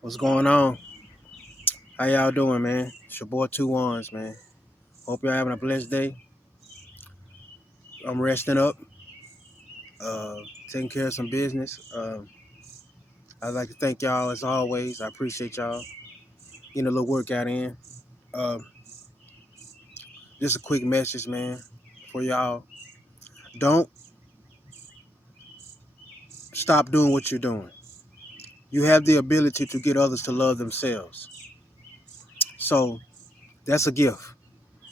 What's going on? How y'all doing, man? It's your boy Two Ones, man. Hope y'all having a blessed day. I'm resting up, uh, taking care of some business. I'd like to thank y'all as always. I appreciate y'all getting a little workout in. Uh, just a quick message, man, for y'all. Don't stop doing what you're doing. You have the ability to get others to love themselves. So that's a gift.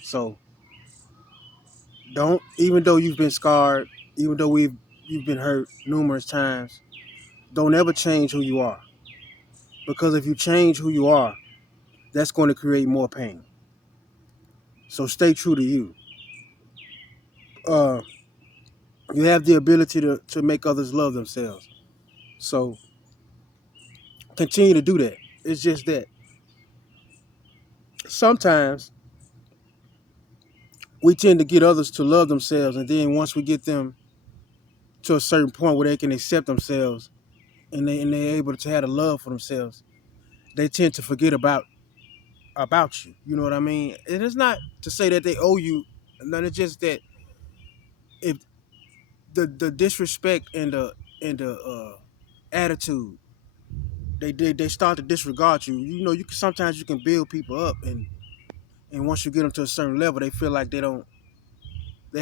So don't, even though you've been scarred, even though you've been hurt numerous times, don't ever change who you are. Because if you change who you are, that's going to create more pain. So stay true to you. Uh, you have the ability to make others love themselves. So continue to do that. It's just that sometimes we tend to get others to love themselves, and then once we get them to a certain point where they can accept themselves and they're able to have a love for themselves, they tend to forget about you. You know what I mean? And it's not to say that they owe you. No, it's just that if the disrespect and the attitude, they start to disregard you. You know, sometimes you can build people up, and once you get them to a certain level, they feel like they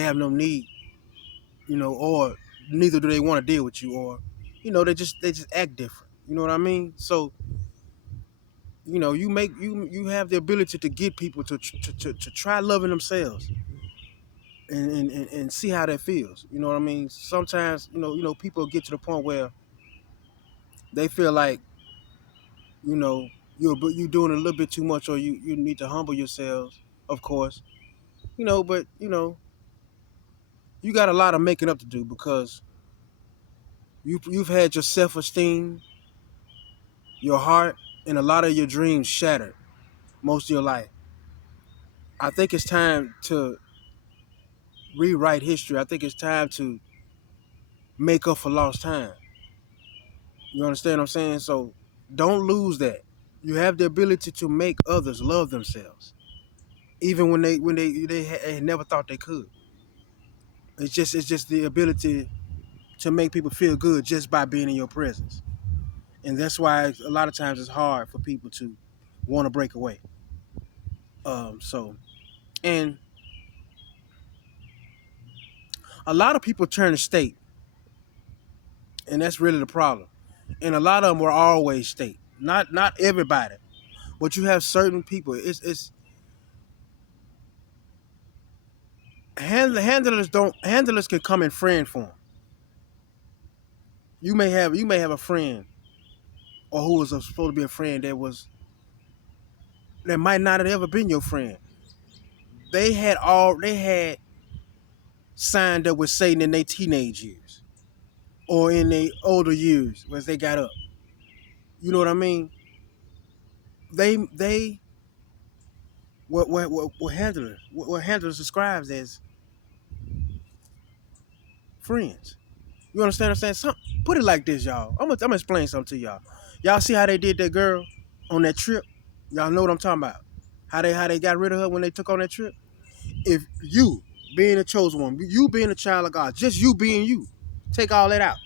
have no need, or neither do they want to deal with you, or they just act different. You know what I mean? So you have the ability to get people to try loving themselves and see how that feels. You know what I mean? Sometimes people get to the point where they feel like you know you're doing a little bit too much, or you need to humble yourselves, of course. But you got a lot of making up to do, because you've had your self-esteem, your heart, and a lot of your dreams shattered most of your life. I think it's time to rewrite history. I think it's time to make up for lost time. You understand what I'm saying? So don't lose that. You have the ability to make others love themselves, even when they never thought they could. It's just the ability to make people feel good just by being in your presence. And that's why a lot of times it's hard for people to want to break away. And a lot of people turn to state, and that's really the problem. And a lot of them were always state. Not everybody, but you have certain people. It's handlers can come in friend form. You may have a friend, or who was supposed to be a friend, that might not have ever been your friend. They had signed up with Satan in their teenage years, or in their older years as they got up. You know what I mean? They what handlers describes as friends. You understand what I'm saying? Put it like this, y'all. I'm gonna explain something to y'all. Y'all see how they did that girl on that trip? Y'all know what I'm talking about. How they got rid of her when they took on that trip? If you being a chosen one, you being a child of God, just you being you, take all that out.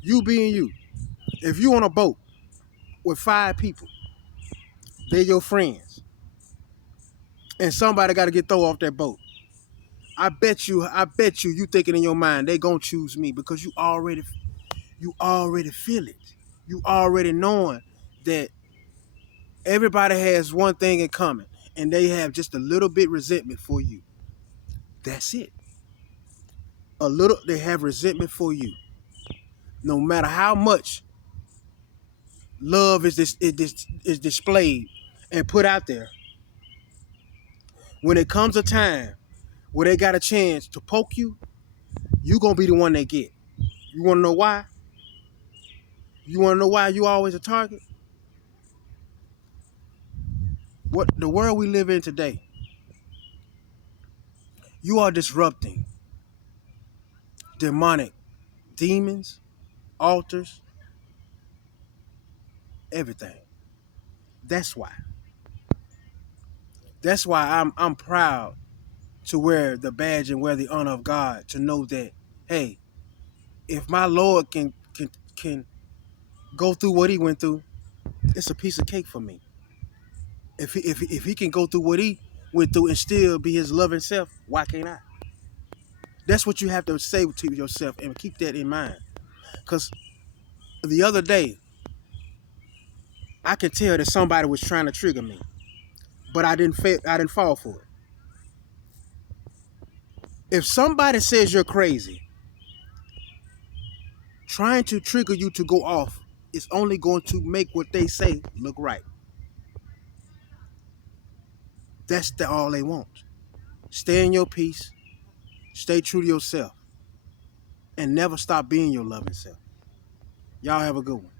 You being you. If you on a boat with 5 people, they're your friends, and somebody got to get thrown off that boat. I bet you thinking in your mind they gonna choose me, because you already feel it. You already knowing that everybody has one thing in common, and they have just a little bit resentment for you. That's it. They have resentment for you. No matter how much love is displayed and put out there, when it comes a time where they got a chance to poke you, you gonna be the one they get. You wanna know why? You wanna know why you always a target? What the world we live in today, you are disrupting demonic demons, altars, everything. That's why. That's why I'm proud to wear the badge and wear the honor of God, to know that, hey, if my Lord can go through what he went through, it's a piece of cake for me. If he can go through what he went through and still be his loving self, why can't I? That's what you have to say to yourself and keep that in mind. Because the other day, I could tell that somebody was trying to trigger me, but I didn't fall for it. If somebody says you're crazy, trying to trigger you to go off is only going to make what they say look right. All they want. Stay in your peace, stay true to yourself, and never stop being your loving self. Y'all have a good one.